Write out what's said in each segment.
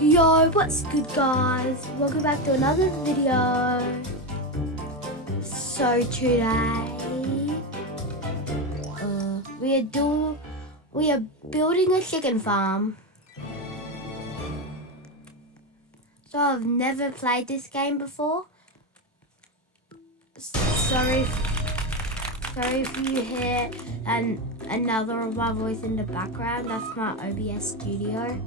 Yo, what's good guys? Welcome back to another video. So today we are building a chicken farm. So I've never played this game before. Sorry if you hear another of my voice in the background. That's my OBS studio.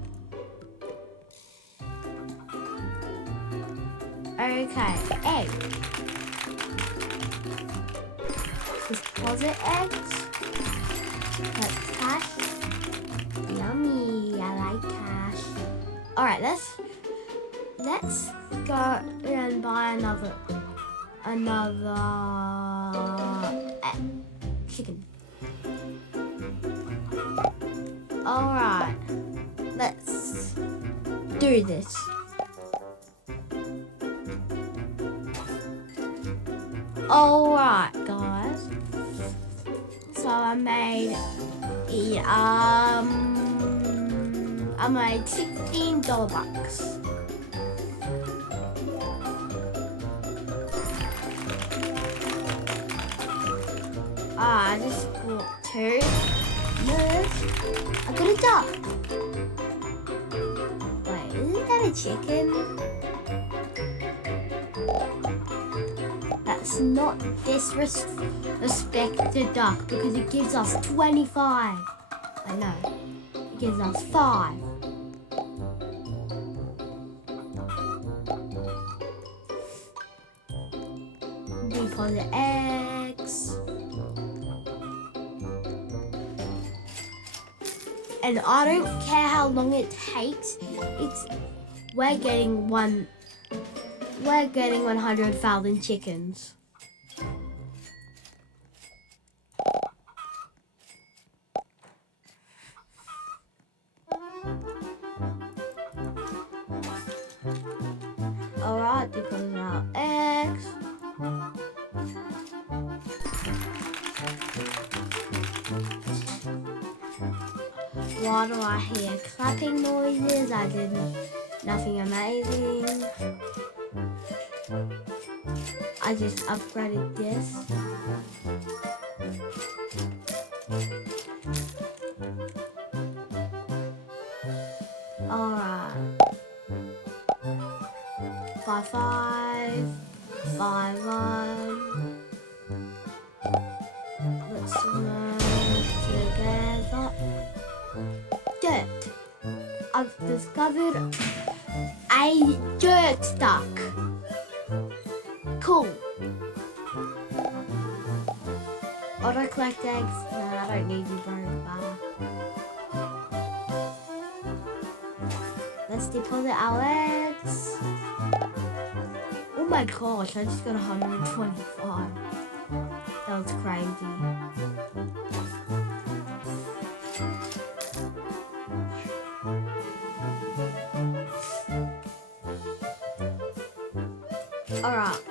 Okay, egg. Deposit eggs. That's cash. Yummy, I like cash. Alright, let's go and buy another chicken. Alright, let's do this. Alright guys, so I made $16 bucks. I just bought 2. Yes, I got a duck. Wait, isn't that a chicken? That's not disrespect the duck because it gives us 25. I know. It gives us 5. Deposit eggs. And I don't care how long it takes. We're getting 100,000 chickens. Alright, deposit our eggs. Why do I hear clapping noises? I did nothing amazing. I just upgraded this. Alright. 5, 5, 5, 1. Let's merge together. Dirt. I've discovered a dirt duck. Cool. Auto collect eggs. No, I don't need you very far. Let's deposit our eggs. Oh my gosh, I just got 125. That was crazy. Alright.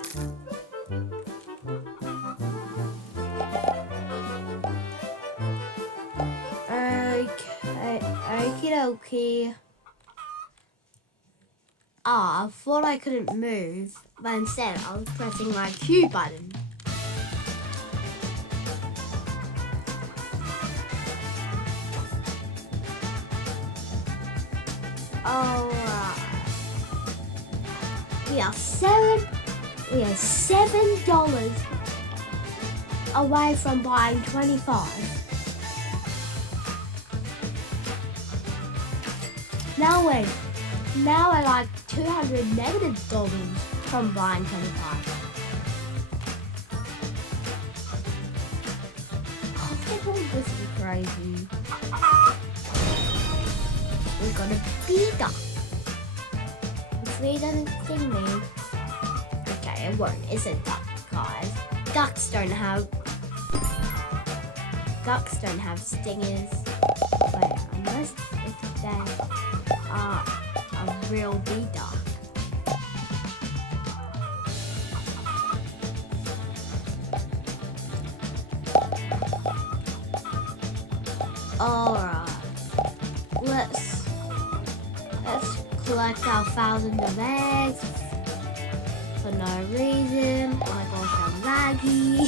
Okie dokie. I thought I couldn't move, but instead I was pressing my Q button. Alright. We are $7 away from buying 25. Now we're like $200 negative from buying 25. Oh, this is crazy. We got a bee duck. Hopefully it doesn't sting me. Okay, it won't. It's a duck, guys. Ducks don't have stingers. Wait, unless if they are a real bee duck. Alright. Let's collect our 1,000 of eggs for no reason. Oh my gosh, I'm laggy.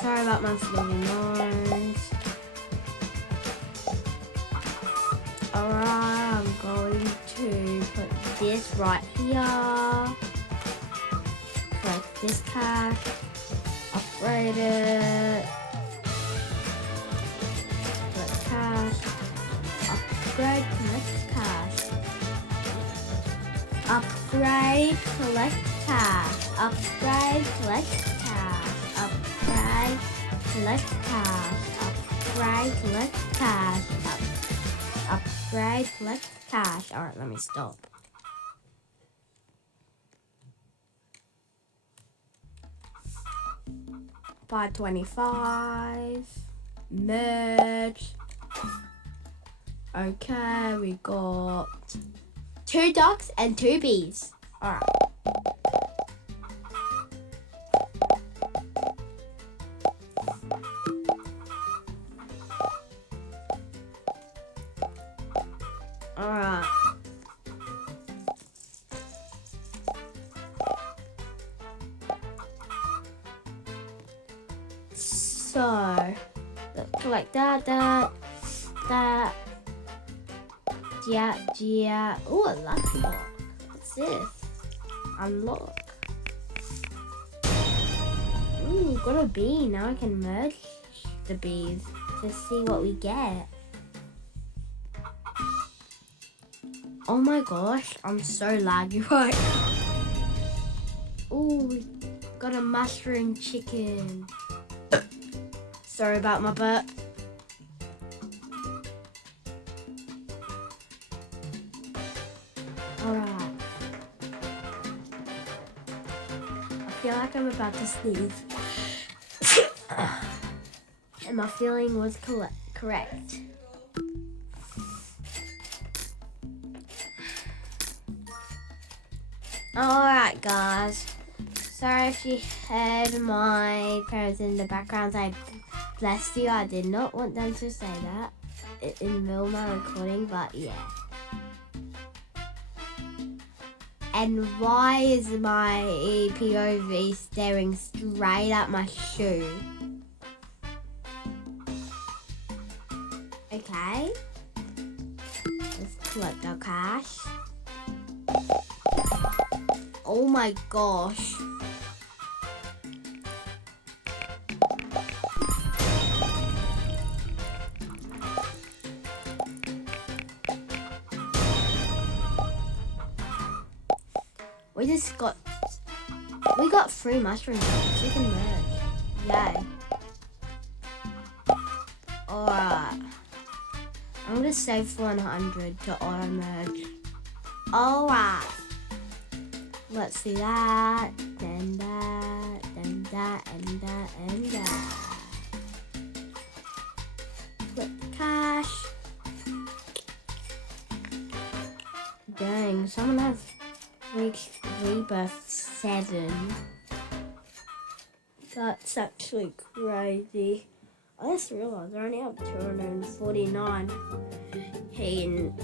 Sorry about my flowy nose. Alright, I'm going to put this right here. Collect this cash. Upgrade it. Collect cash. Upgrade, collect cash. Upgrade, collect cash. Upgrade, collect cash. Upgrade, collect cash. Upgrade, collect cash. Upgrade, collect cash. Alright, let me stop. $5.25. Merge. Okay, we got 2 ducks and 2 bees. Alright. Alright. So, let's collect that. Yeah. Ooh, a lucky block. What's this? Unlock. Ooh, got a bee. Now I can merge the bees to see what we get. Oh my gosh, I'm so laggy right now. Ooh, we got a mushroom chicken. Sorry about my burp. Alright. I feel like I'm about to sneeze. And my feeling was correct. Alright guys, sorry if you heard my parents in the background. I bless you, I did not want them to say that in the middle of my recording, but yeah. And why is my POV staring straight at my shoe? Okay, let's collect our cash. Oh my gosh. We got 3 mushrooms, so we can merge. Yay. Alright. I'm gonna save 100 to auto merge. Alright. Let's do that, then that, then that, and that, and that. Flip the cash. Dang, someone has reached rebirth 7. That's actually crazy. I just realized I only have 249 in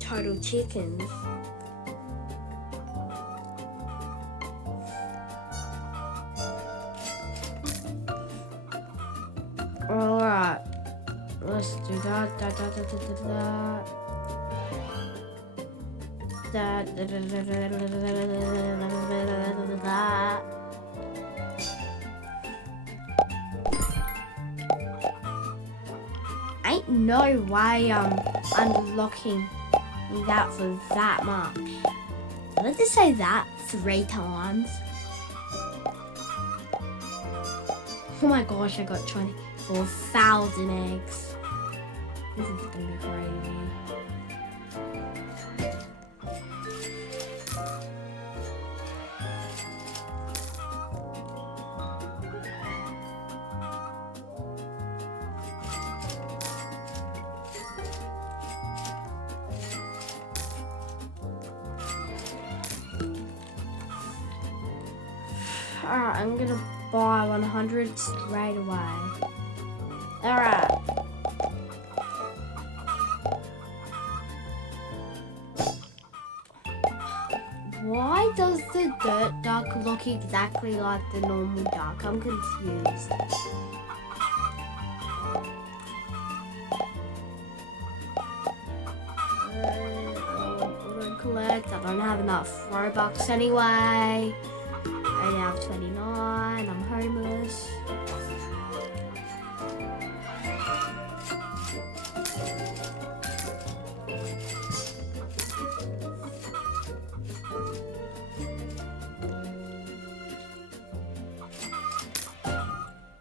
total chickens. Alright, let's do that. Ain't no way I'm unlocking that for that much. Let's just say that 3 times. Oh my gosh, I got 24,000 eggs. This is gonna be crazy. Alright, I'm gonna buy 100 straight away. Alright. dirt duck look exactly like the normal duck? I'm confused. Auto collect. I don't have enough Robux anyway. I only have 29. I'm homeless.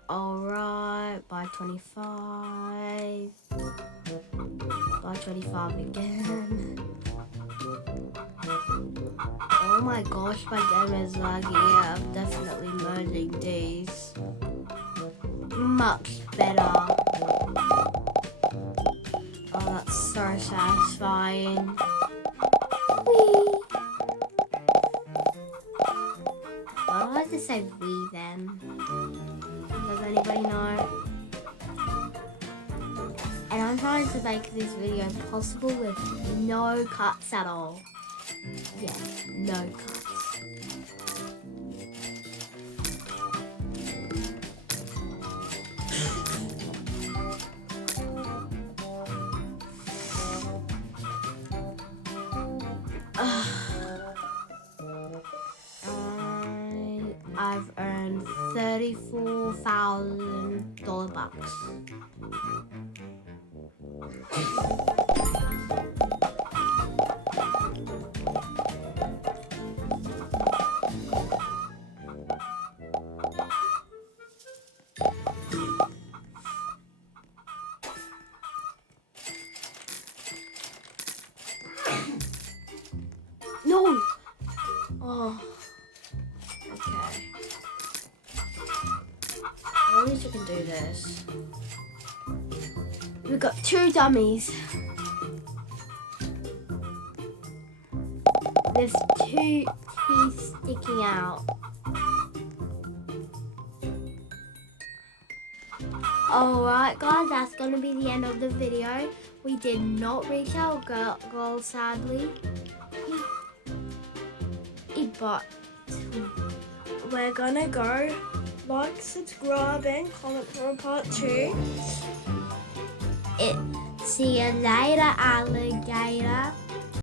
Alright, buy 25. Buy 25 again. Oh my gosh, my game is laggy. Yeah, I'm definitely merging these. Much better. Oh, that's so satisfying. Whee! Why do I have to say we then? Does anybody know? And I'm trying to make this video possible with no cuts at all. Yeah, no cuts. I've earned $34,000 bucks. No! Oh. Okay. Well, at least you can do this. We've got 2 dummies. There's 2 teeth sticking out. Alright guys, that's going to be the end of the video. We did not reach our goal sadly. But we're gonna go like, subscribe and comment for part 2. See you later, alligator.